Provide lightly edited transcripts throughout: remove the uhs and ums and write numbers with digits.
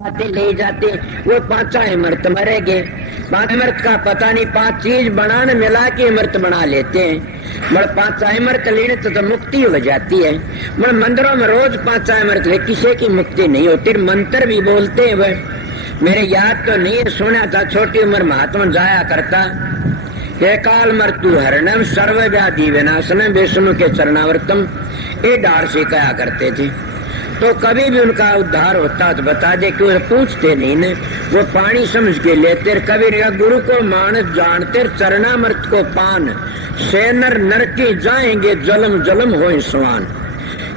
ले जाते वो 5 अमृत मरेंगे। 5 अमृत का पता नहीं, 5 चीज बनाने मिला के अमृत बना लेते हैं। मगर 5 अमृत लेने तो मुक्ति हो जाती है। मगर मंदिरों में रोज 5 अमृत ले, किसी की मुक्ति नहीं होती। मंत्र भी बोलते हैं वह, मेरे याद तो नहीं है, सुना था छोटी उम्र महात्मा जाया करता। काल मृत्यु हरणम सर्व व्याधि विनाशनम विष्णु के चरणावर्तम, ये डार से कहा करते थे। तो कभी भी उनका उद्धार होता तो बता दे, क्यों पूछते नहीं न, वो पानी समझ के लेते। कभी गुरु को मानस जानते, चरणामृत को पान से नर नर के जाएंगे जलम जलम हो स्वान।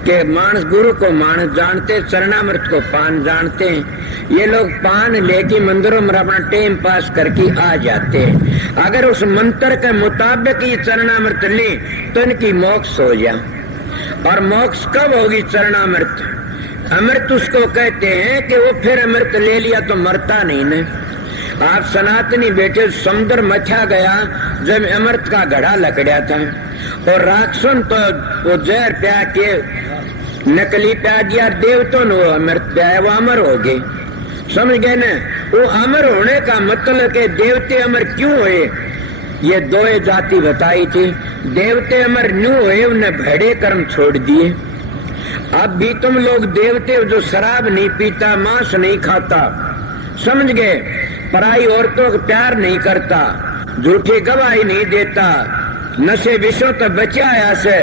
के मानस गुरु को मानस जानते, चरणामृत को पान जानते हैं। ये लोग पान लेके मंदिरों में अपना टाइम पास करके आ जाते हैं। अगर उस मंत्र के मुताबिक ये चरणामृत ले तो इनकी मोक्ष हो जाए। और मोक्ष कब होगी? चरणामृत अमृत उसको कहते हैं कि वो फिर अमृत ले लिया तो मरता नहीं न। आप सनातनी बेटे, समुद्र मचा गया जब अमृत का घड़ा लकड़ा था, और राक्षसन तो वो जहर प्या के नकली प्या दिया, देवतों ने वो अमृत प्या, वो अमर हो गए। समझ गए न? वो अमर होने का मतलब के देवते अमर क्यों हुए? ये 2 जाति बताई थी। देवते अमर न्यू हुए, उन्हें भड़े कर्म छोड़ दिए। अब भी तुम लोग देवते जो शराब नहीं पीता, मांस नहीं खाता, समझ गए, पराई औरतों को प्यार नहीं करता, झूठी गवाही नहीं देता, नशे विषयों तक बचा ऐसे,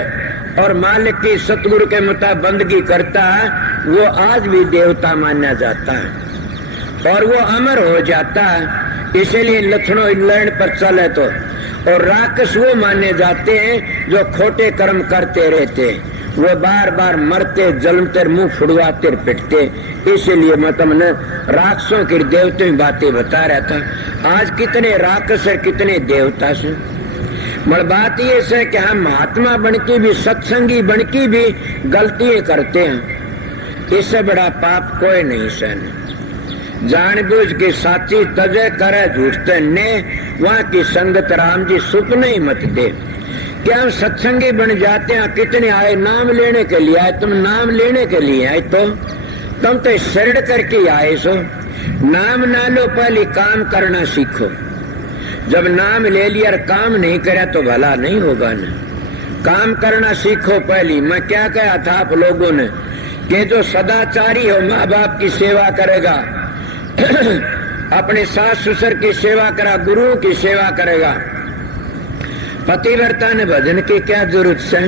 और मालिक की सतगुरु के मुताबिक बंदगी करता है, वो आज भी देवता माना जाता है और वो अमर हो जाता है। इसलिए लक्षणों इंग्लैंड पर चले तो। और राक्षस वो माने जाते हैं जो खोटे कर्म करते रहते, वो बार बार मरते, जलते, मुंह फुड़वाते, पिटते। इसीलिए मतलब न राक्षसों के देवतों की बातें बता रहा था। आज कितने राक्षस है, कितने देवता से। मगर बात ये है कि हम महात्मा बनके भी, सत्संगी बनके भी गलतियां करते हैं। इससे बड़ा पाप कोई नहीं सहन। जानबूझ के साची तजे करे झूठते ने, वहां की संगत राम जी सुपने ही मत दे। क्या हम सत्संगी बन जाते हैं? कितने आए नाम लेने के लिए आए, तुम नाम लेने के लिए आए तो तुम तो शरण करके आए सो। नाम ना लो, पहले काम करना सीखो। जब नाम ले लिया और काम नहीं करा तो भला नहीं होगा न। काम करना सीखो पहले। मैं क्या कहा था आप लोगों ने कि जो सदाचारी हो, माँ बाप की सेवा करेगा, अपने सास ससुर की सेवा करा, गुरुओं की सेवा करेगा। पतिव्रता ने भजन की क्या जरूरत है?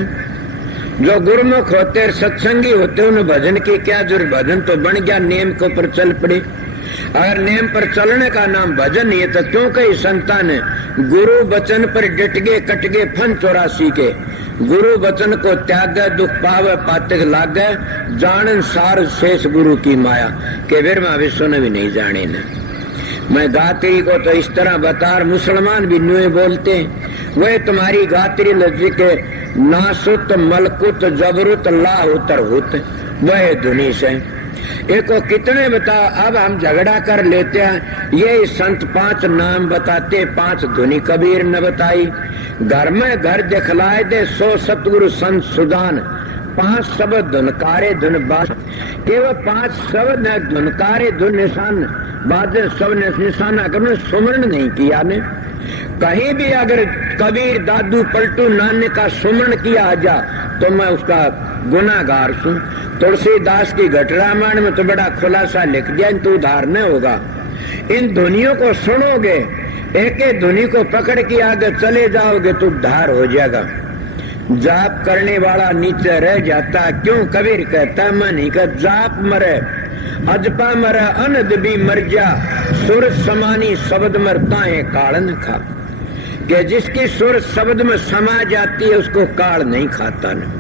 जो गुरुमुख होते और सत्संगी होते उन्हें भजन की क्या जरूरत? भजन तो बन गया, नेम के ऊपर चल पड़े। अगर नेम पर चलने का नाम भजन नहीं है तो क्यों कई संतान गुरु वचन पर डट गए, कट गए फन 84 के। गुरु वचन को त्याग, दुख पावे पातिक लागे, जानन सार शेष गुरु की माया, के विरमा विश्व ने भी नहीं जाने न। मैं गात्री को तो इस तरह बता, मुसलमान भी न्यू बोलते हैं। वह तुम्हारी गात्री लज्जी के नासुत मलकुत जबरुत लाहुतर हुत, वह धुनी से। एक कितने बता, अब हम झगड़ा कर लेते हैं। ये संत 5 नाम बताते, 5 धुनी कबीर न बताई। घर में घर दिखलाए दे 100 सतगुरु संत सुदान, 5 शब्द धुनकारे धुन बाज, केवल 5 शब्द धुनकारे धुन निशान बाजे, सब निशाना करने सुमरण नहीं किया ने। कहीं भी अगर कबीर दादू पलटू नाने का सुमरण किया जा तो मैं उसका गुनाहगार हूं। तुलसीदास की घट रामायण में तो बड़ा खुलासा लिख दिया, तो उधार न होगा। इन ध्वनियों को सुनोगे, एक एक ध्वनि को पकड़ के आगे चले जाओगे तो उद्धार हो जाएगा। जाप करने वाला नीचे रह जाता, क्यों कबीर कहता मैं नहीं कह, जाप मरे अजपा मरे अनद भी मर जा, सुर समानी शब्द मरता है कालन खा। कि जिसकी सुर शब्द में समा जाती है उसको काल नहीं खाता न।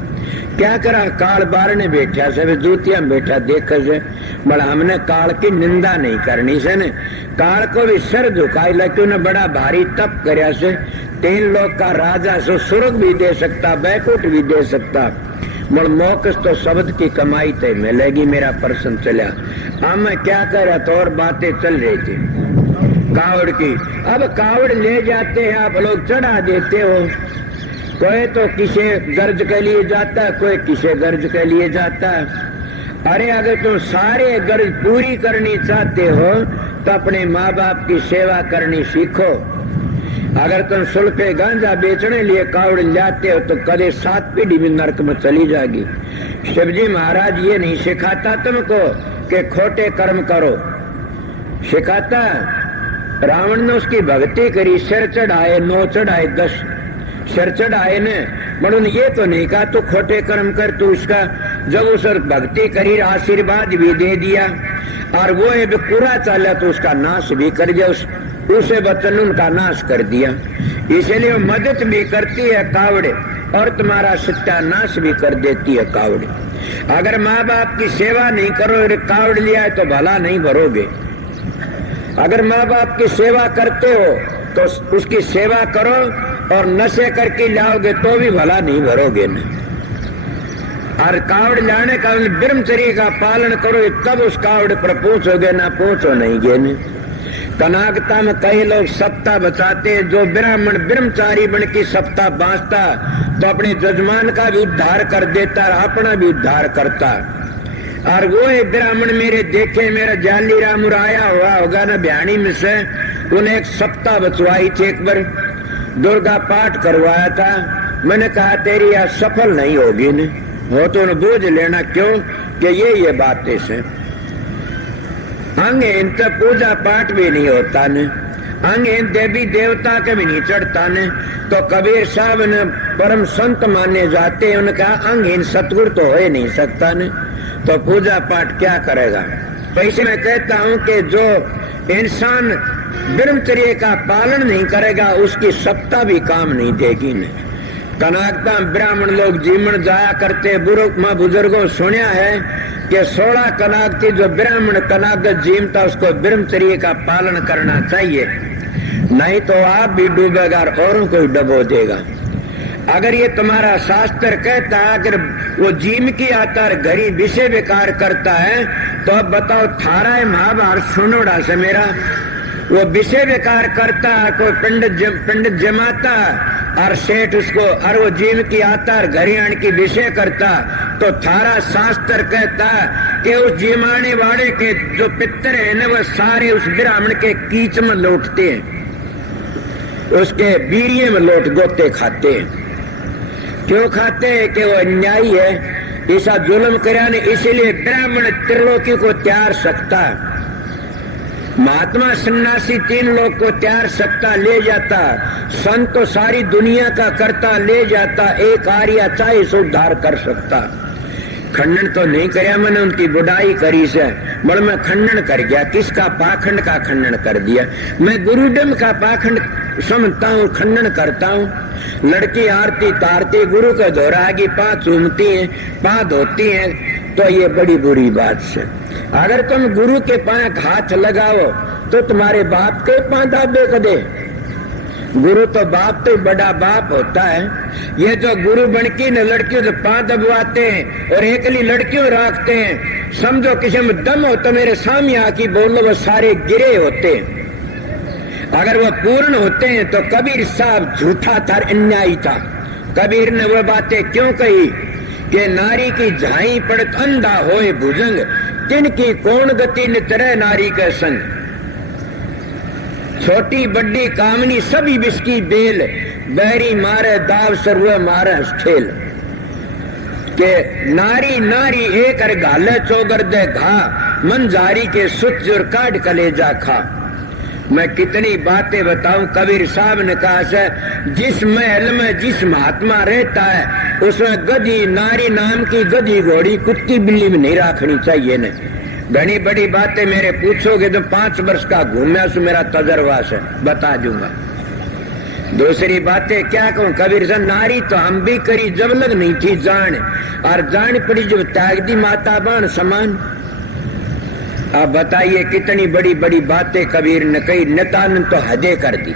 क्या करा, काल बारने बैठा से जूतिया बैठा देख से, बड़ा हमने काल की निंदा नहीं करनी से न। काल को भी सर झुकाई लगे, उन्हें बड़ा भारी तप करया से 3 लोग का राजा सो स्वर्ग भी दे सकता, बैकुंठ भी दे सकता। मगर मोक्ष तो शब्द की कमाई तय मिलेगी। मेरा प्रश्न चला, अब मैं क्या कर रहा था और बातें चल रही थी कावड़ की। अब कावड़ ले जाते हैं, आप लोग चढ़ा देते हो। कोई तो किसी गर्ज के लिए जाता है, कोई किसी गर्ज के लिए जाता है। अरे अगर तुम सारे गर्ज पूरी करनी चाहते हो तो अपने माँ बाप की सेवा करनी सीखो। अगर तुम सुल्फे गांजा बेचने लिए कावड़ लाते हो तो कदे 7 पीढ़ी में नरक में चली जाएगी। शिवजी महाराज ये नहीं सिखाता तुमको कि खोटे कर्म करो, सिखाता रावण ने उसकी भक्ति करी, सिर चढ़ाए 9 चढ़ाए 10 सिर चढ़ाए ने, मगर ये तो नहीं कहा तू खोटे कर्म कर। तू उसका जब उस भक्ति करी आशीर्वाद भी दे दिया और वो एक पूरा चला तो उसका नाश भी कर दिया, उसे वचन उनका नाश कर दिया। इसलिए मदद भी करती है कावड़े और तुम्हारा सत्यानाश भी कर देती है कावड़े। अगर माँ बाप की सेवा नहीं करो, कावड़ लिया है तो भला नहीं भरोगे। अगर माँ बाप की सेवा करते हो तो उसकी सेवा करो और नशे करके लाओगे तो भी भला नहीं भरोगे न। और कावड़ लाने का ब्रह्मचर्य का पालन करो तब उस कावड़ पर पहुंचोगे, ना पहुंचो नहीं गे न। कनाकता में कई लोग सप्ताह बचाते हैं, जो ब्राह्मण ब्रह्मचारी बन की सप्ताह बांचता तो अपने जजमान का भी उद्धार कर देता और अपना भी उद्धार करता। और वो एक ब्राह्मण मेरे देखे, मेरा जाली राम आया हुआ होगा ना बिहानी में से, उन्हें एक सप्ताह बचवाई थी, एक बार दुर्गा पाठ करवाया था। मैंने कहा तेरी यह सफल नहीं होगी न, हो तो न बूझ लेना क्यों कि ये बातें से अंग इनसे पूजा पाठ भी नहीं होता न, अंग इन देवी देवता के भी नहीं चढ़ता न। तो कबीर साहब ने परम संत माने जाते हैं, उनका अंग इन सतगुरु तो हो ही नहीं सकता न, तो पूजा पाठ क्या करेगा। तो इसे मैं कहता हूं कि जो इंसान ब्रह्मचर्य का पालन नहीं करेगा उसकी सत्ता भी काम नहीं देगी न। कनाकता ब्राह्मण लोग जीवन जाया करते, बुजुर्गों सुना है कि 16 कनाक थी जो ब्राह्मण कनागत जीवता उसको ब्रह्मचर्य का पालन करना चाहिए, नहीं तो आप भी डूबेगा और औरों को डबो देगा। अगर ये तुम्हारा शास्त्र कहता है अगर वो जीम की आता है घरी विषय विकार करता है तो अब बताओ थारा है महाभारत सुनोड़ा से मेरा, वो विषय विकार करता है, कोई पंडित जमाता और सेठ उसको और वो जीव की आता और घरियाण की विषय करता, तो थारा शास्त्र कहता कि उस जीवाने वाले के जो पितर है ना वो सारे उस ब्राह्मण के कीच में लौटते हैं, उसके बीड़िए में लौट गोते खाते हैं। क्यों खाते हैं कि वो अन्यायी है, ऐसा जुल्म करा ने, इसीलिए ब्राह्मण त्रिलोकी को त्याग सकता, महात्मा सन्यासी 3 लोग को त्याग सकता ले जाता, संत तो सारी दुनिया का करता ले जाता, एक आर्या चाहे से उद्धार कर सकता। खंडन तो नहीं करया मैंने, उनकी बुढ़ाई करी से बड़ मैं खंडन कर गया। किसका? पाखंड का खंडन कर दिया। मैं गुरुडम का पाखंड समझता हूँ, खंडन करता हूँ। लड़की आरती तारती गुरु के दोहरागी, पा चूमती है, पा धोती है, तो ये बड़ी बुरी बात है। अगर तुम गुरु के पांव हाथ लगाओ तो तुम्हारे बाप के पांव दाबे कदे। गुरु तो बाप तो बड़ा बाप होता है। ये जो गुरु बनकी न लड़कियों से पांव दबवाते हैं और एकली लड़कियों रखते हैं, समझो किसी में दम हो तो मेरे सामने आके बोलो, वो सारे गिरे होते हैं। अगर वो पूर्ण होते हैं तो कबीर साहब झूठा था, अन्यायी था। कबीर ने वो बातें क्यों कही कि नारी की झाई पड़त अंधा होए भुजंग, तिनकी कौन गति नितरे नारी के संग। छोटी बड्डी कामनी सभी बिस्की बेल, बैरी मारे दाव सर्व मारे ठेल। के नारी नारी एक अर घाले चौगर दे घा, मन जारी के सुच और काट कलेजा खा। मैं कितनी बातें बताऊं। कबीर साहब ने कहा से जिस महल में जिस महात्मा रहता है उसमें गधी नारी नाम की गधी घोड़ी कुत्ती बिल्ली में नहीं रखनी चाहिए न। घनी बड़ी बातें मेरे पूछोगे तो 5 वर्ष का घूमया सु मेरा तजर्बा से बता दूंगा। दूसरी बातें क्या कहूं। कबीर साहब नारी तो हम भी करी जब लग नहीं थी जान, और जान पड़ी जब त्याग दी माता बाण समान। अब बताइए कितनी बड़ी बड़ी बातें कबीर ने कही। नित्यानंद तो हदे कर दी।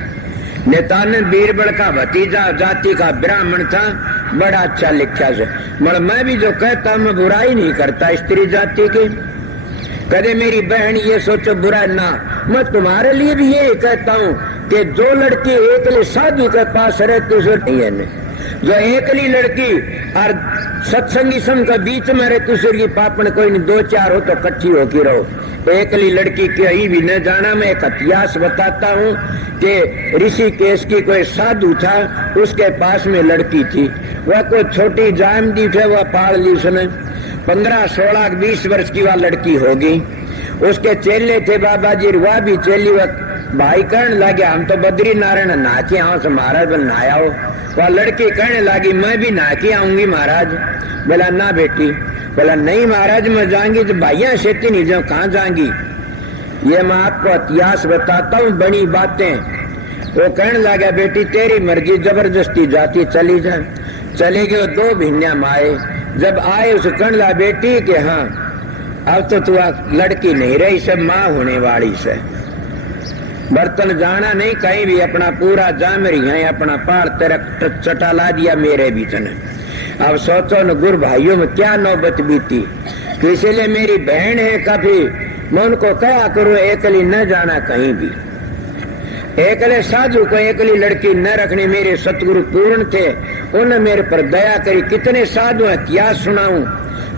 नित्यानंद बीरबल का भतीजा जाति का ब्राह्मण था, बड़ा अच्छा लिखा से। मगर मैं भी जो कहता मैं बुराई नहीं करता स्त्री जाति की। कदे मेरी बहन ये सोचो बुरा ना, मैं तुम्हारे लिए भी ये कहता हूँ कि जो लड़की एकले साधु के पास रहती उसे नहीं है। जो एकली लड़की और सत्संगी संग के बीच में रहे दूसरे की पापन कोई नहीं, दो चार हो तो कच्ची होके रहो। एकली लड़की कहीं भी न जाना। मैं एक इतिहास बताता हूँ कि ऋषिकेश की कोई साधु था, उसके पास में लड़की थी। वह कोई छोटी जामदी थे, वह पाल ली उसने। 15, 16, 20 वर्ष की वह लड़की होगी। उसके चेले थे बाबा जी, वह भी चेली। वह भाई कहने लगे हम तो बद्री नारायण नहा के आओ से महाराज बोल नहाया हो। वह लड़की कहने लगी मैं भी नहा के आऊंगी महाराज। बोला ना बेटी। बोला नहीं महाराज मैं जाऊंगी तो भाइया सेती नहीं जाऊं, कहाँ जाऊंगी। ये मैं आपको इतिहास बताता हूँ, बड़ी बातें। वो कहने लगा बेटी तेरी मर्जी, जबरदस्ती जाती चली जा। चले गए 2 महीने में आए। जब आए उसे कहने लगा बेटी के हाँ अब तो तू लड़की नहीं रही, सब माँ होने वाली से। बर्तन जाना नहीं कहीं भी, अपना पूरा जाम रही है, अपना पार तेरा चटा दिया मेरे भी तने। अब सोचो न गुरु भाइयों में क्या नौबत बीती। तो इसलिए मेरी बहन है, कभी मैं उनको कहा करूँ एकली न जाना कहीं भी। एकले साधु को एकली लड़की न रखनी। मेरे सतगुरु पूर्ण थे, उन्होंने मेरे पर दया करी। कितने साधु है क्या सुनाऊं।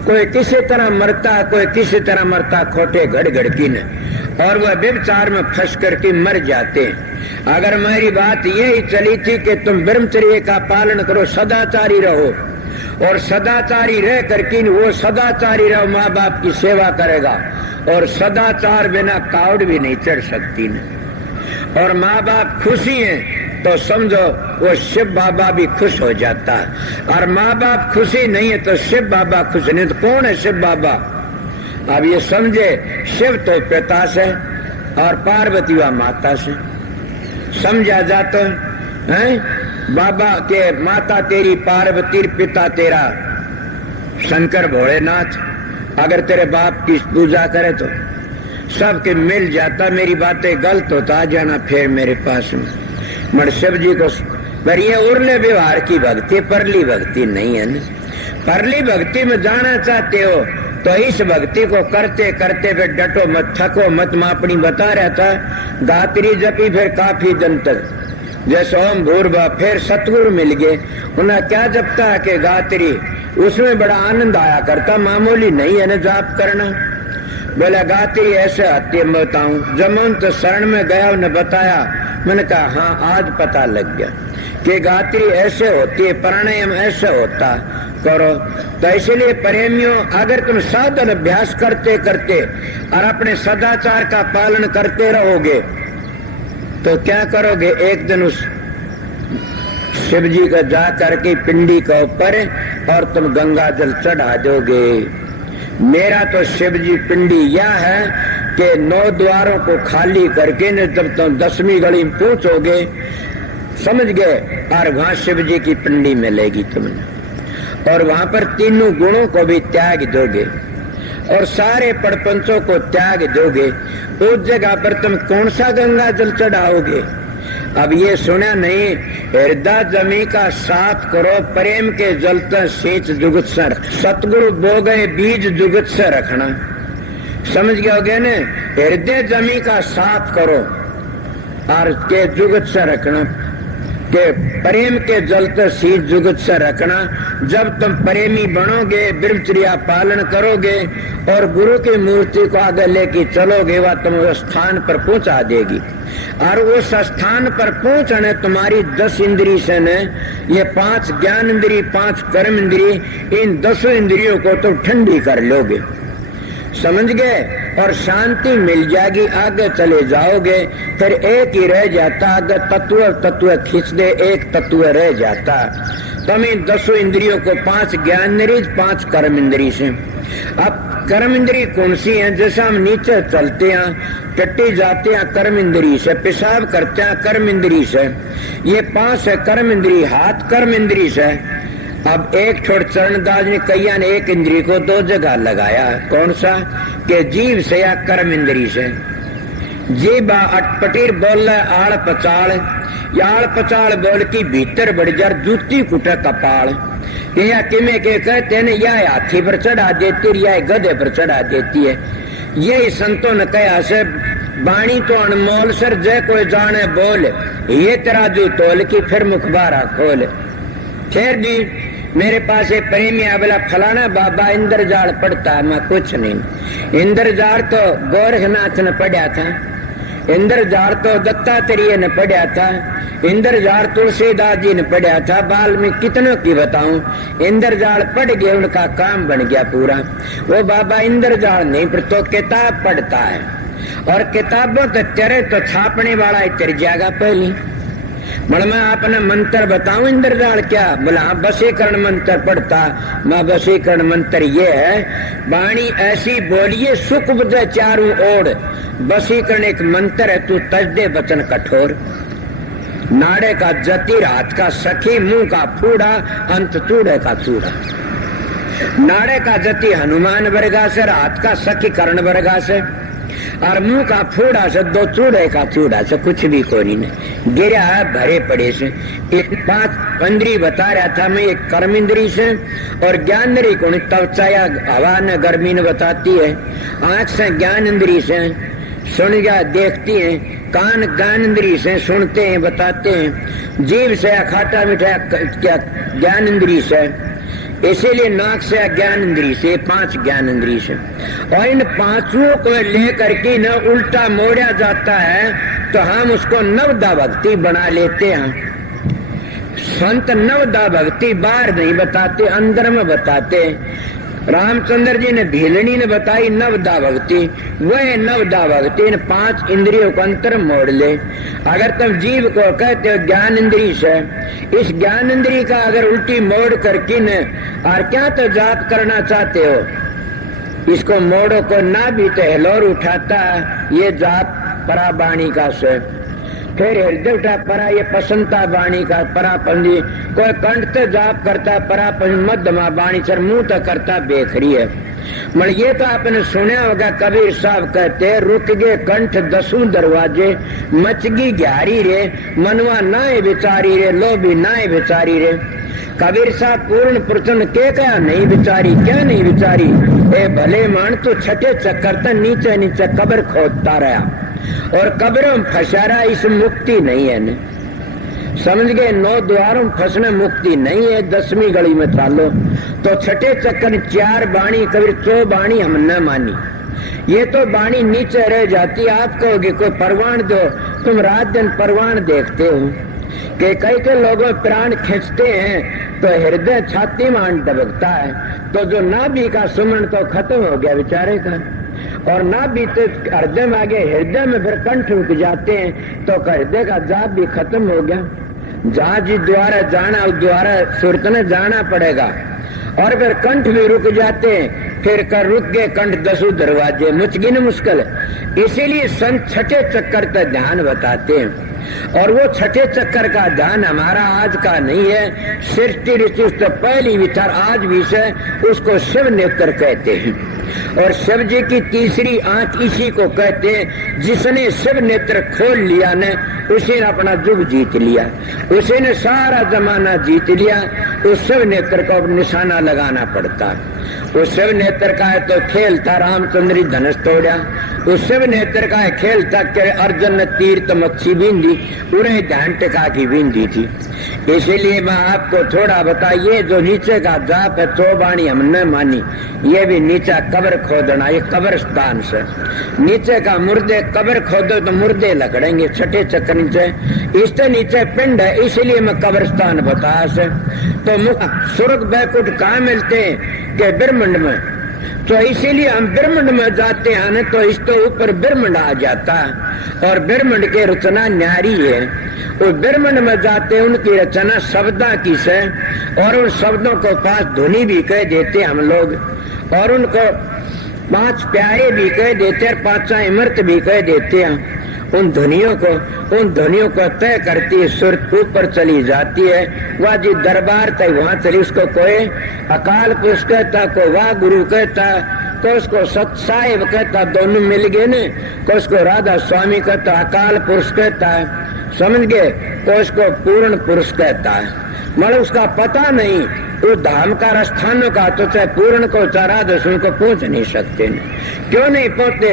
कोई किसी तरह मरता, कोई किसी तरह मरता, खोटे घड़ की न, और वह व्यभिचार में फंस करके मर जाते। अगर मेरी बात यही चली थी कि तुम ब्रह्मचर्य का पालन करो, सदाचारी रहो, और सदाचारी रह करके वो सदाचारी रहो, माँ बाप की सेवा करेगा। और सदाचार बिना कावड़ भी नहीं चढ़ सकती न। और माँ बाप खुशी हैं तो समझो वो शिव बाबा भी खुश हो जाता है। और माँ बाप खुशी नहीं है तो शिव बाबा खुश नहीं। तो कौन है शिव बाबा। अब ये समझे, शिव तो पिता से और पार्वती व माता से समझा जाता है। बाबा के माता तेरी पार्वती, पिता तेरा शंकर भोलेनाथ। अगर तेरे बाप की पूजा करे तो सबके मिल जाता। मेरी बातें गलत होता जाना फिर मेरे पास में। मर शिव जी को पर ये उर्ले व्यवहार की भक्ति, परली भक्ति नहीं है न। परली भक्ति में जाना चाहते हो तो इस भक्ति को करते करते फिर डटो मत, थको मत। मैं अपनी बता रहा था, गात्री जपी फिर काफी दिन तक, जैसे ओम भूर्भुवः। फिर सतगुरु मिल गए, उन्हें क्या जपता है कि गात्री, उसमें बड़ा आनंद आया करता, मामूली नहीं है न जाप करना। बोला गात्री ऐसे आती है बताऊं। जब मैं तो शरण में गया उन्हें बताया, मैंने कहा हाँ आज पता लग गया कि गात्री ऐसे होती है, प्राणायाम ऐसे होता करो। तो इसलिए प्रेमियों, अगर तुम साधन अभ्यास करते करते और अपने सदाचार का पालन करते रहोगे तो क्या करोगे, एक दिन उस शिव जी का जा करके पिंडी के ऊपर और तुम गंगा जल चढ़ा दोगे। मेरा तो शिव जी पिंडी यह है कि 9 द्वारों को खाली करके न जब तुम 10वीं गली में पहुंचोगे, समझ गए, और वहां शिव जी की पिंडी मिलेगी तुमने। और वहां पर तीनों गुणों को भी त्याग दोगे और सारे प्रपंचों को त्याग दोगे। उस जगह पर तुम कौन सा गंगा जल चढ़ाओगे। अब ये सुना नहीं, हृदय जमी का साफ करो, प्रेम के जलते सींच जुगत से। सतगुरु बो गए बीज जुगत से रखना, समझ गए न। हृदय जमी का साफ करो और के जुगत से रखना, के प्रेम के जलते सींच जुगत से रखना। जब तुम प्रेमी बनोगे, ब्रह्मचर्या पालन करोगे और गुरु की मूर्ति को आगे लेके चलोगे, वह तुम उस स्थान पर पहुंचा देगी। और उस स्थान पर पहुंचने तुम्हारी 10 इंद्री से न, ये 5 ज्ञान इंद्री, 5 कर्म इंद्री, इन 10 इंद्रियों को तुम ठंडी कर लोगे, समझ गए। और शांति मिल जाएगी, आगे चले जाओगे। फिर एक ही रह जाता, अगर तत्व खींच दे एक तत्व रह जाता। तुम इन 10 इंद्रियों को 5 ज्ञान इंद्री, 5 कर्म इंद्री से। अब कर्म इंद्री कौन सी है, जैसे हम नीचे चलते हैं, टट्टी जाते हैं कर्म इंद्री से, पेशाब करते हैं कर्म इंद्री से। ये 5 है कर्म इंद्री, हाथ कर्म इंद्री से। अब एक छोड़ चरणदास ने कैया ने एक इंद्री को 2 जगह लगाया, कौन सा, के जीव से या कर्म इंद्री से। जीव अटपटीर बोल आड़ पचाड़, याड़ पचाड़ बोल की भीतर बढ़ जा जूती कुटा कपाल। या किमे के कहते हैं, या हाथी पर चढ़ा देती है या गधे पर चढ़ा देती है। यही संतों ने कहा से, बाणी तो अनमोल सर जय कोई जाने बोल, ये तराजू तोल की फिर मुखबारा खोल। फिर जी मेरे पास एक प्रेमी है, बोला फलाना बाबा इंद्रजाल पढ़ता है। मैं कुछ नहीं, इंद्रजाल तो गोरखनाथ ने पढ़ा था, इंद्रजाल तो दत्तात्रेय ने पढ़ा था, इंद्रजाल तुलसीदास जी ने पढ़ा था, वाल्मीकि कितनों की बताऊं। इंद्रजाल पढ़ गए, उनका काम बन गया पूरा। वो बाबा इंद्रजाल नहीं पर तो किताब पढ़ता है, और किताबों तो चरे तो छापने वाला ही चर जाएगा पहली। मैं आपने मंत्र बताऊं इंद्रजाल क्या? बोला हाँ, वशीकरण मंत्र पढ़ता। मैं वशीकरण मंत्र ये है, वाणी ऐसी बोलिए सुख बुझे चारों ओर। वशीकरण एक मंत्र है, तू तज दे वचन कठोर। नाड़े का जति रात का सखी, मुंह का फूड़ा अंत चूड़े का चूड़ा। नाड़े का जति हनुमान वर्गा से, रात का सखी कर्ण वर्गा से, और मुंह का फूड़ा से दो चूड़े का चूड़ा से कुछ भी कोई नहीं गिरा है भरे पड़े से। एक 5 इंद्री बता रहा था मैं, एक कर्म इंद्री से और ज्ञान इंद्री को त्वचा हवा ने गर्मी ने बताती है, आंख से ज्ञान इंद्री से सुन जा देखती है, कान ज्ञान इंद्री से सुनते हैं बताते हैं, जीभ से खाटा मीठा क्या ज्ञान इंद्री से, इसीलिए नाक से ज्ञान इंद्री से, 5 ज्ञान इंद्री से। और इन 5 को लेकर के न उल्टा मोड़ा जाता है तो हम उसको नवदा भक्ति बना लेते हैं। संत नवदा भक्ति बाहर नहीं बताते, अंदर में बताते। रामचंद्र जी ने भीलनी ने बताई नवदा भक्ति, वह नवदा भक्ति इन 5 इंद्रियों को अंतर मोड़ ले। अगर तुम जीव को कहते हो ज्ञान इंद्री से, इस ज्ञान इंद्री का अगर उल्टी मोड़ करके न और क्या तो जाप करना चाहते हो, इसको मोड़ो को ना भी तो हिलोर उठाता ये जाप परा बाणी का से, फिर हृदय उठा परा ये पसंता बाणी का परापंजी, कोई कंठ तो जाप करता परापंजी, मध्यमा बाणी सर मुंह तो करता बेखरी है। मगर ये तो आपने सुना होगा, कबीर साहब कहते रुक गए कंठ 10 दरवाजे, मचगी ग्यारी रे, मनवा नाए बिचारी रे, लोभी नाए बिचारी रे। कबीर साहब पूर्ण प्रचंड के क्या नहीं बिचारी, क्या नहीं बिचारी। ए भले मान तू छठे चक्कर तक नीचे नीचे कब्र खोदता रहा और कब्रों में फंसा रहा, इस मुक्ति नहीं है न। समझ गए, 9 द्वारों में फंसने मुक्ति नहीं है। 10वीं गली में चालो तो छठे चक्कर 4 बाणी कबीर 2 बाणी हम न मानी, ये तो बाणी नीचे रह जाती। आप कहोगे कोई परवान दो, तुम रात दिन परवान देखते हो कि कई लोगों प्राण खींचते हैं तो हृदय छाती मान दबकता है, तो जो नाभि का सुमन तो खत्म हो गया बेचारे का, और नाभि तो हृदय में आगे, हृदय में फिर कंठ रुक जाते हैं तो हृदय का जाप भी खत्म हो गया। जहां जिस द्वारा जाना उस द्वारा सुरत ने जाना पड़ेगा, और फिर कंठ भी रुक जाते हैं, फिर कर रुक गए कंठ 10 दरवाजे, मुचगी न मुश्किल। इसीलिए संत छठे चक्कर तक ध्यान बताते हैं, और वो छठे चक्कर का ध्यान हमारा आज का नहीं है। सृष्टि ऋषि तो पहली विचार आज विषय उसको शिव नेत्र कहते हैं, और शिव जी की तीसरी आंख इसी को कहते हैं। जिसने शिव नेत्र खोल लिया ने उसी ने अपना युग जीत लिया, उसी ने सारा जमाना जीत लिया। उस शिव नेत्र को निशाना लगाना पड़ता है। उस शिव नेत्र का है तो खेल था, रामचंद्र धनुष तोड़ा। उस शिव नेत्र का है खेल था कि अर्जुन ने तीर तो मच्छी बींदी, उन्हें ध्यान टिका की बींदी थी। इसीलिए मैं आपको थोड़ा बताइए, जो नीचे का जाप है 2 बाणी हमने मानी, ये भी नीचा कब्र खोदना, ये कब्रस्तान से नीचे का मुर्दे कब्र खोदो तो मुर्दे लकड़ेंगे छठे चक्कर नीचे, इससे नीचे पिंड है, इसलिए मैं कब्रस्तान बताया से। तो स्वर्ग बैकुंठ कहाँ मिलते हैं कि ब्रह्मांड में, तो इसीलिए हम ब्रह्मांड में जाते हैं न, तो इस तो ऊपर ब्रह्मांड आ जाता है, और ब्रह्मांड की रचना न्यारी है। वो ब्रह्मांड में जाते उनकी रचना शब्दा की से, और उन शब्दों को 5 ध्वनि भी कह देते हम लोग, और उनको 5 प्यारे भी कह देते, और 5 इमरत भी कह देते हैं। उन ध्वनियों को तय करती है, सुर ऊपर चली जाती है। वह जी दरबार तक वहां चली, उसको कोई अकाल पुरुष कहता, कोई वाह गुरु कहता, कोई उसको सत साहिब कहता, दोनों मिल गए न, कोई उसको राधा स्वामी कहता, अकाल पुरुष कहता है, समझ गए, कोई उसको पूर्ण पुरुष कहता है। मतलब उसका पता नहीं, वो धाम का स्थानों का तो चाहे पूर्ण को चाहे राधा स्वामी को पहुंच नहीं सकते। क्यों नहीं पहुंचते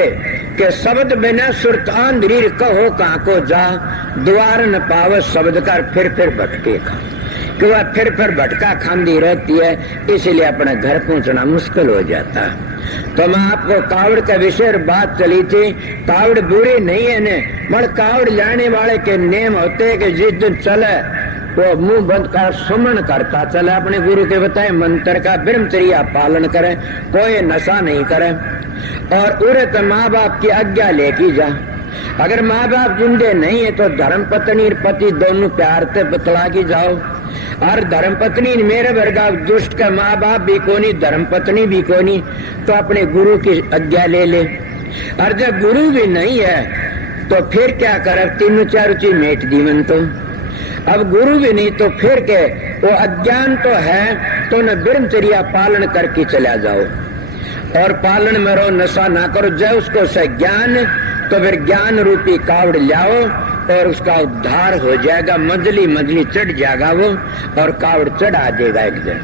कि शब्द बिना सुरत आंध्रीर कहो कहाँ को जा, द्वार न पाव शब्द कर फिर भटकेगा। कि वह फिर भटका खांदी रहती है, इसलिए अपने घर पहुंचना मुश्किल हो जाता है। तो मैं आपको कावड़ के विषय बात चली थी। कावड़ बुरी नहीं है ने, मगर कावड़ जाने वाले के नेम होते हैं कि जिस दिन चले वो मुंह बंद कर सुमन करता चले, अपने गुरु के बताए मंत्र का ब्रह्मचर्या पालन करे, कोई नशा नहीं करे, और उरे तो माँ बाप की आज्ञा लेके जा। अगर माँ बाप जिंदे नहीं है तो धर्म पत्नी और पति दोनों प्यार से बतला के जाओ। और धर्म पत्नी मेरे वर्गा दुष्ट का माँ बाप भी कोनी, धर्म पत्नी भी कोनी, तो अपने गुरु की आज्ञा ले ले। और जब गुरु भी नहीं है तो फिर क्या करे, तीनों चार चीज मेट दी मन। तो अब गुरु भी नहीं तो फिर के वो अज्ञान तो है, तो न ब्रह्मचर्या पालन करके चला जाओ और पालन में रहो, नशा ना करो। जब उसको से ज्ञान, तो फिर ज्ञान रूपी कावड़ लाओ और उसका उद्धार हो जाएगा, मंजली मंजली चढ़ जाएगा वो, और कावड़ चढ़ा देगा एक दिन।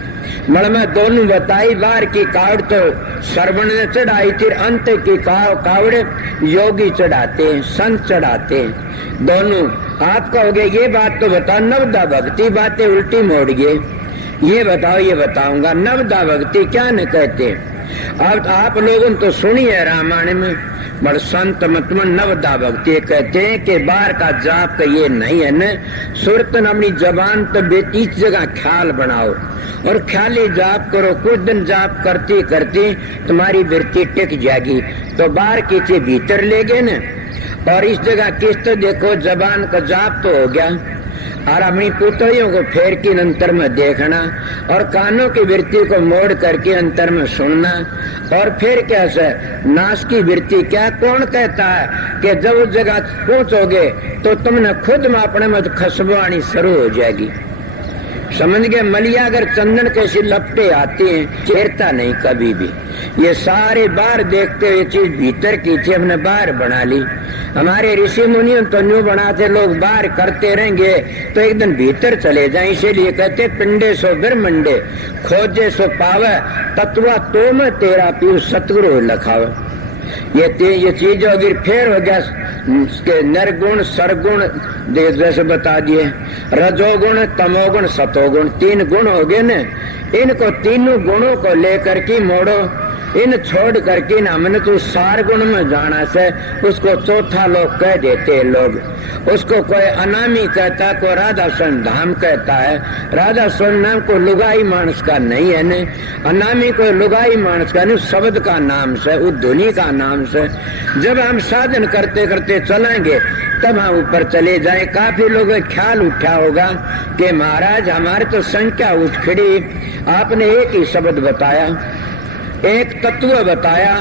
मड़ में दोनों बताई बार की कावड़ तो श्रवण ने चढ़ाई थी, अंत की कावड़ योगी चढ़ाते हैं, संत चढ़ाते हैं दोनों। आप कहोगे ये बात तो बताओ, नवदा भक्ति बातें उल्टी मोड़ गए, ये बताओ। ये बताऊंगा नवदा भक्ति क्या न कहते। अब आप लोगों तो सुनिए रामायण में, बड़ संत मतमन नवदा भक्ति कहते हैं कि बाहर का जाप का ये नहीं है न, सुरतन अपनी जबान तो बेतीस जगह ख्याल बनाओ और ख्याली जाप करो। कुछ दिन जाप करती करती तुम्हारी वृत्ति टिक जाएगी, तो बाहर की चीज भीतर ले गए न। और इस जगह किस तो देखो जबान का जाप तो हो गया, और अपनी पुतलियों को फेर के अंतर में देखना, और कानों की वृत्ति को मोड़ करके अंतर में सुनना, और फिर कैसे नाश की वृत्ति क्या, कौन कहता है कि जब उस जगह पहुंचोगे तो तुमने खुद में अपने में खुशबू आनी शुरू हो जाएगी। समझ गए। मलिया अगर चंदन कैसी लपटे आती हैं, चेरता नहीं कभी भी। ये सारे बाहर देखते हुए चीज भीतर की थी, हमने बाहर बना ली। हमारे ऋषि मुनियों तो न्यू बनाते, लोग बाहर करते रहेंगे तो एक दिन भीतर चले जाए। इसीलिए कहते पिंडे सो ब्रह्मंडे खोजे सो पावे, तत्वा तो में तेरा पीऊ सतगुरु लखावे। ये चीज अगर फिर हो गया के निर्गुण सरगुण जैसे बता दिए, रजोगुण तमोगुण सतोगुण, 3 गुण हो गए न। इनको तीनों गुणों को लेकर के मोड़ो, इन छोड़ करके हमने तो 4 गुण में जाना से उसको चौथा लोग कह देते हैं। लोग उसको कोई अनामी कहता है, कोई राधा स्वयं धाम कहता है। राधा स्वयं नाम को लुगाई मानस का नहीं है न, अनामी कोई लुगाई मानस का नहीं, शब्द का नाम से, उद्धुनी का नाम से। जब हम साधन करते करते चलेंगे तब हम ऊपर चले जाए। काफी लोगों का ख्याल उठा होगा कि महाराज हमारे तो संख्या उठ खड़ी, आपने एक ही शब्द बताया, एक तत्व बताया।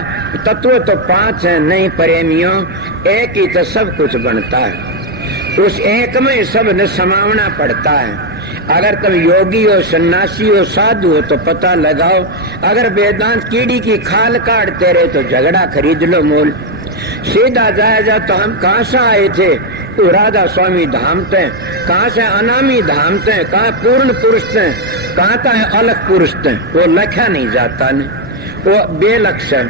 तत्व तो 5 है, नहीं प्रेमियों, एक ही तो सब कुछ बनता है। उस एक में सब ने समावना पड़ता है। अगर तुम योगी हो, सन्यासी हो, साधु हो तो पता लगाओ। अगर वेदांत कीड़ी की खाल काटते रहे तो झगड़ा खरीद लो मोल। सीधा जाया तो हम कहाँ से आए थे, तो राधा स्वामी धाम थे, कहाँ से अनामी धाम थे, कहाँ पूर्ण पुरुष थे, कहाँ का अलग पुरुष थे, वो लिखा नहीं जाता न, वो बेलक्षण।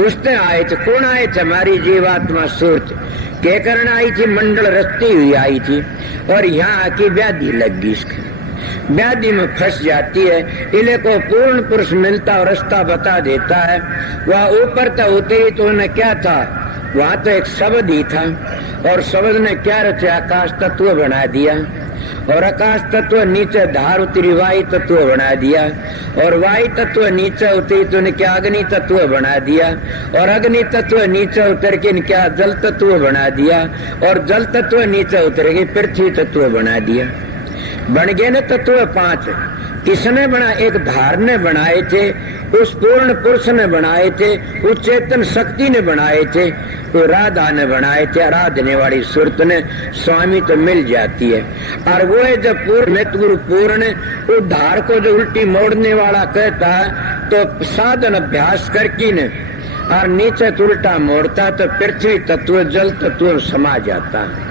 उसने आए थे, कौन आए थे, हमारी जीवात्मा सूरत के कारण आई थी, मंडल रचती हुई आई थी, और यहाँ आके व्याधि लग गई। इसकी व्याधि में फंस जाती है। इले को पूर्ण पुरुष मिलता और रास्ता बता देता है। वह ऊपर तो उतरी तो उन्हें क्या था, वहां तो एक शब्द ही था, और शब्द ने क्या रचा, आकाश तत्व बना दिया, और आकाश तत्व नीचे धार उतरी वायु तत्व बना दिया, और वायु तत्व नीचे उतरी तो ने क्या अग्नि तत्व बना दिया, और अग्नि तत्व नीचे उतर के क्या जल तत्व बना दिया, और जल तत्व नीचे उतर के पृथ्वी तत्व बना दिया। बन गए न तत्व 5। किसने बना, एक धार ने बनाए थे, उस पूर्ण पुरुष ने बनाए थे, उस चेतन शक्ति ने बनाए थे, तो राधा ने बनाए थे। आराधने वाली सुरत ने स्वामी तो मिल जाती है। और वो है जब पूर्ण गुरु पूर्ण उस धार को जो उल्टी मोड़ने वाला कहता है, तो साधन अभ्यास करके न और नीचे उल्टा मोड़ता तो पृथ्वी तत्व जल तत्व समा जाता है।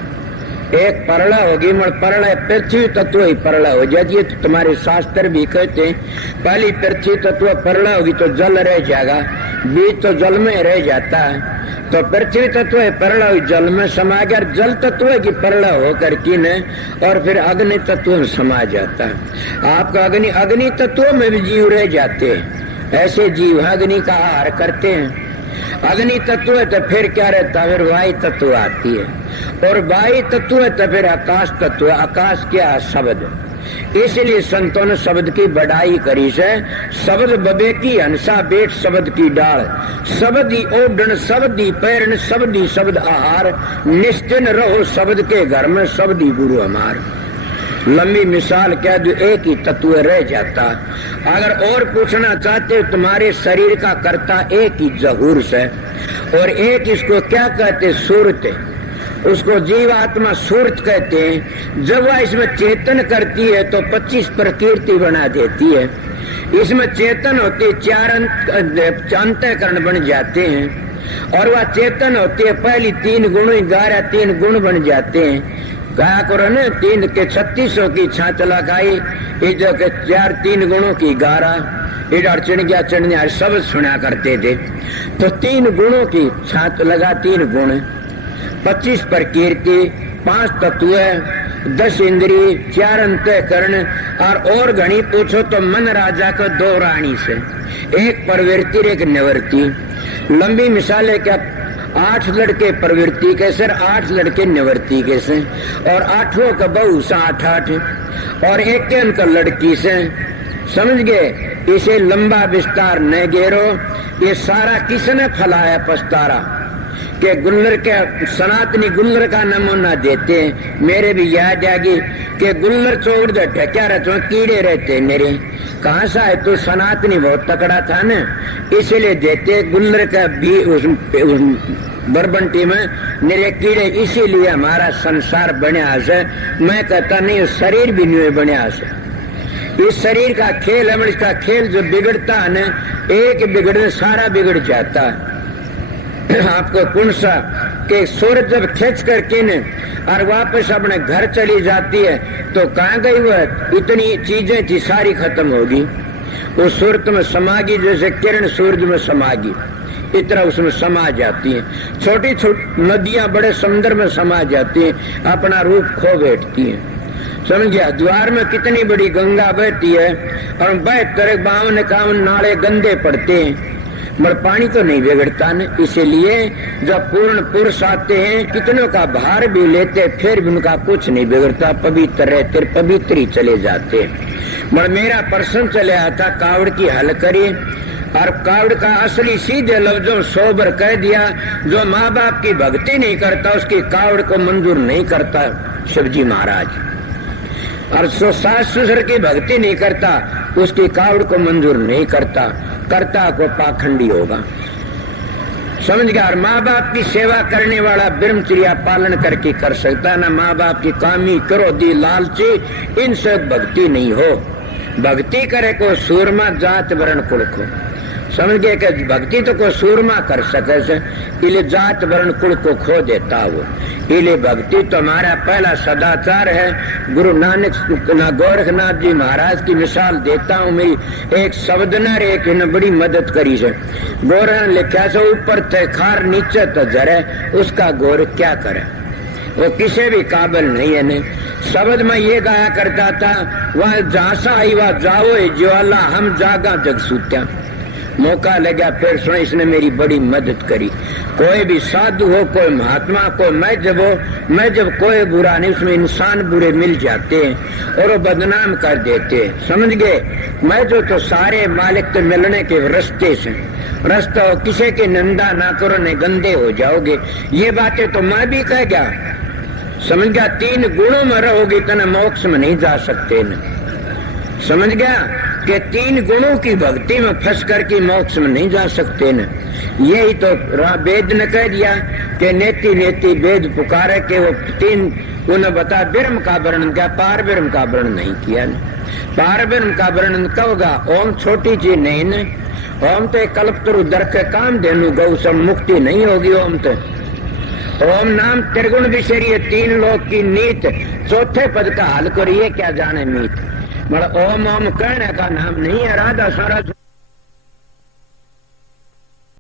एक परला होगी, मगर परला पृथ्वी तत्व ही परला हो जाती है। तो तुम्हारे शास्त्र भी कहते हैं पहली पृथ्वी तत्व परला होगी तो जल रह जाएगा, बीज तो जल में रह जाता है। तो पृथ्वी तत्व है परला हुई जल में समा गया, जल तत्व है कि परला होकर की न और फिर अग्नि तत्व में समा जाता है। आपका अग्नि तत्व में भी जीव रह जाते हैं, ऐसे जीव अग्नि का आहार करते हैं। अग्नि तत्व है तो फिर क्या रहता है, फिर वायु तत्व आती है, और वायु तत्व है तो फिर आकाश तत्व। आकाश क्या है, शब्द। इसलिए संतों ने शब्द की बढ़ाई करी से, शब्द बबे की हंसा बेट शब्द की डाल, शब्द ही ओढ़न शब्द ही पैरण शब्द ही शब्द आहार, निश्चिन रहो शब्द के घर में शब्द ही गुरु हमार। लंबी मिसाल क्या जो एक ही तत्व रह जाता। अगर और पूछना चाहते हो, तुम्हारे शरीर का कर्ता एक ही जहूर से, और एक इसको क्या कहते, सूरत, उसको जीवात्मा सूरत कहते हैं। जब वह इसमें चेतन करती है तो 25 प्रकृति बना देती है। इसमें चेतन होती 4 अंतःकरण बन जाते हैं, और वह चेतन होती है पहली 3 गुण 11 3 गुण बन जाते हैं। कहा करो न 3 के 3600 की छात लगाई, इधर के 4 3 गुणों की 11 इधर चिड़िया चिड़िया सब सुना करते थे। तो 3 गुणों की छात लगा, 3 गुण, 25 प्रकृति, 5 तत्व, 10 इंद्रिय, 4 अंतःकरण, और घनी पूछो तो मन राजा को 2 रानी से, एक प्रवृत्ति एक निवृत्ति। लंबी मिसाल है क्या, 8 लड़के प्रवृत्ति के सर, 8 लड़के निवृत्ति के से, और 8 का बहू से 8 और एक के उनका लड़की से। समझ गए, इसे लंबा विस्तार न घेरो। ये सारा किसने फैलाया पछतारा के गुल्लर के सनातनी गुल्लर का नमूना देते हैं। मेरे भी याद आएगी कि गुल्लर चौड़ दे क्या रहते, कीड़े रहते मेरे, कहाँ सा है तो सनातनी बहुत तकड़ा था न, इसलिए देते गुल्लर का भी उस बरबंटी में मेरे कीड़े, इसीलिए हमारा संसार बना से। मैं कहता नहीं शरीर भी नहीं बना से, इस शरीर का खेल है, इसका खेल जो बिगड़ता है न, एक बिगड़ने सारा बिगड़ जाता है। आपको कौन सा कि सूरज जब खींच करके न और वापस अपने घर चली जाती है तो कहाँ गई वह, इतनी चीजें थी सारी खत्म होगी। वो सूरत में समागी, जैसे किरण सूरज में समागी, इतना उसमें समा जाती है। छोटी छोटी नदियां बड़े समुद्र में समा जाती हैं, अपना रूप खो बैठती हैं। समझ गया, द्वार में कितनी बड़ी गंगा बहती है और 52 नाले गंदे पड़ते हैं, मगर पानी तो नहीं बिगड़ता न। इसीलिए जब पूर्ण पुरुष आते हैं, कितनों का भार भी लेते, फिर भी उनका कुछ नहीं बिगड़ता, पवित्र रहते, पवित्र ही चले जाते। मगर मेरा प्रश्न चले आता कावड़ की हल करी, और कावड़ का असली सीधे लफ्जों सोबर कह दिया, जो माँ बाप की भक्ति नहीं करता उसकी कावड़ को मंजूर नहीं करता शिवजी महाराज, और जो सास ससुर की भक्ति नहीं करता उसकी कावड़ को मंजूर नहीं करता, कर्ता को पाखंडी होगा। समझ गया। और माँ बाप की सेवा करने वाला ब्रह्मचर्या पालन करके कर सकता, ना माँ बाप की कामी क्रोधी लालची इनसे भक्ति नहीं हो। भक्ति करे को सूरमा जात वर्ण कुल को, समझ गए कि भक्ति तो को सूरमा कर सके से, इले जात वर्ण कुल को खो देता वो। इले भक्ति तो हमारा पहला सदाचार है। गुरु नानक गोरखनाथ जी महाराज की मिसाल देता हूँ। मेरी एक शब्द न रे कि न बड़ी मदद करी से। गोर लिखा से ऊपर थे खार नीचे तो जरे, उसका गोर क्या करे, वो किसी भी काबिल नहीं है। ने शब्द में ये गाया करता था, वह जासा आई वह जाओ ज्वाला हम जागा जग सूत्या। मौका लगा फिर सुना, इसने मेरी बड़ी मदद करी। कोई भी साधु हो, कोई महात्मा, कोई महजब हो, महजब कोई बुरा नहीं, उसमें इंसान बुरे मिल जाते हैं और वो बदनाम कर देते हैं। समझ गए। मैं तो सारे मालिक तो मिलने के रास्ते से रास्ता हो, किसी की निंदा ना करो, नहीं गंदे हो जाओगे। ये बातें तो मैं भी कह गया। समझ गया। 3 गुणों में रहोगे तो मोक्ष में नहीं जा सकते न। समझ गया कि 3 गुणों की भक्ति में फंस करके मोक्ष में नहीं जा सकते न। यही तो वेद ने कह दिया कि नेति नेति वेद पुकारे के वो 3 उन्हें बता। ब्रह्म का वर्णन किया, पार ब्रह्म का वर्णन नहीं किया न। पार ब्रह्म का वर्णन कब होगा? ओम छोटी चीज नहीं न। ओम तो कल्पतरु दर के काम देनु गौ सब मुक्ति नहीं होगी। ओम तो ओम नाम त्रिगुण विशेरी, तीन लोक की नीत, चौथे पद का हाल करिए क्या जाने मीत। मतलब ओम ओम कहने का नाम नहीं है, राधा सारा